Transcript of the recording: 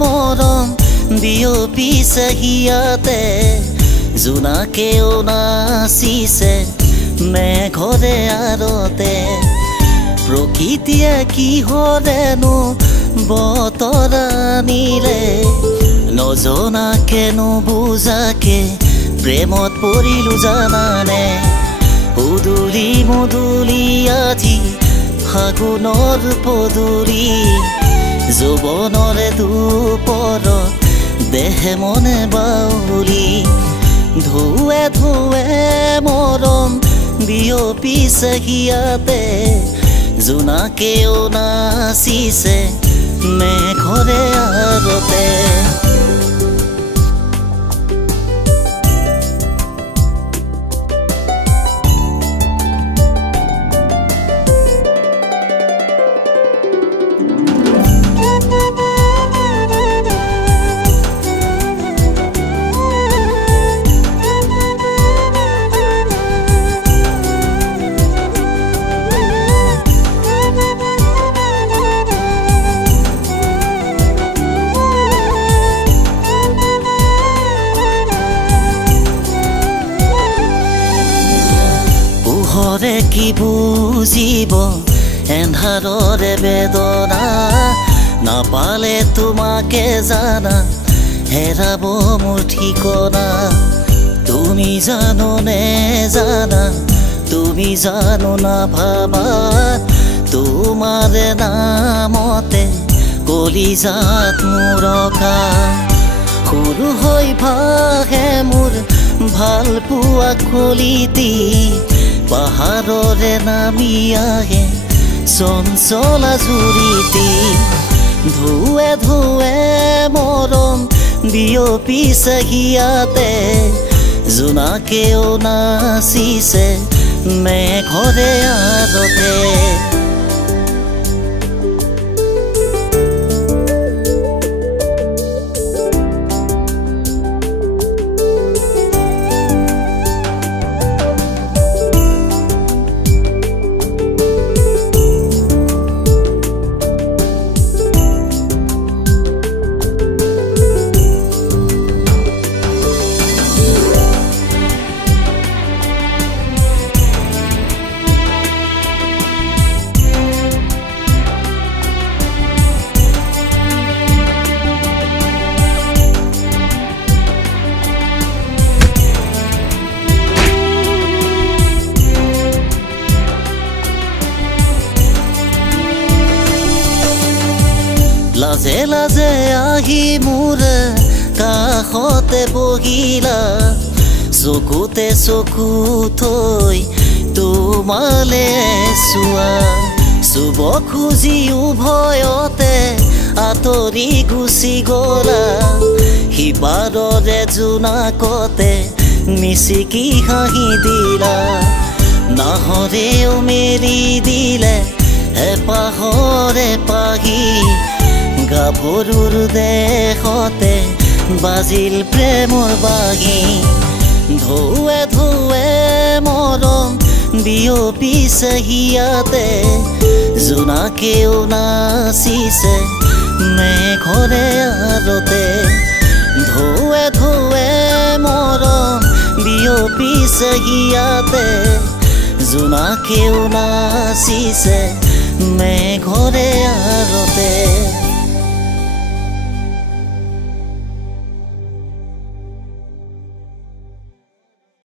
মৰম বিয়পিছে হিয়াতে জোনাকেও নাচিছে মেঘৰে আৰতে প্ৰকৃতিয়ে কিহৰেনো বতৰ আনিলে নজনাকে নুবুজাকে প্ৰেমত পৰিলো জানানে উদুলি মুদুলি আজি ফাগুনৰ পদুলি যৌৱনৰে দুপৰত দেহে মনে বাউলি ধুৱে ধুৱে মৰম বিয়পিছে হিয়াতে জোনাকেও নাচিছে মেঘৰে আৰতে পোহৰে কি বুজিব এন্ধাৰৰে বেদনা নাপালে তোমাকে জানা হেৰাব মোৰ ঠিকনা তুমি জানো নে জানা তুমি জানো না ভাবা তোমাৰ নামতে কলিজাত মোৰ ৰখা সৰু হৈ ভাহে মোৰ ভাল পোৱা কলিতি পাহাৰৰে নামি আহে চঞ্চলা জুৰিতি ধুৱে ধুৱে মৰম বিয়পিছে হিয়াতে জোনাকেও নাচিছে মেঘৰে আৰতে লাজে লাজে আহি মোৰ কাষতে বহিলা চকুতে চকু থৈ তোমালে চোৱা চুব খুজি উভয়তে আঁতৰি গুচি গলা সিপাৰৰে জোনাকতে মিচিকি হাঁহি দিলা নাহৰেও মেলি দিলে এপাহৰে পাহি গাভৰুৰ দেশতে বাজিল প্ৰেমৰ বাঁহী ধুৱে ধুৱে মৰম বিয়পিছে হিয়াতে জোনাকেও নাচিছে মেঘৰে আৰতে ধুৱে ধুৱে মৰম বিয়পিছে হিয়াতে জোনাকেও নাচিছে মেঘৰে আৰতে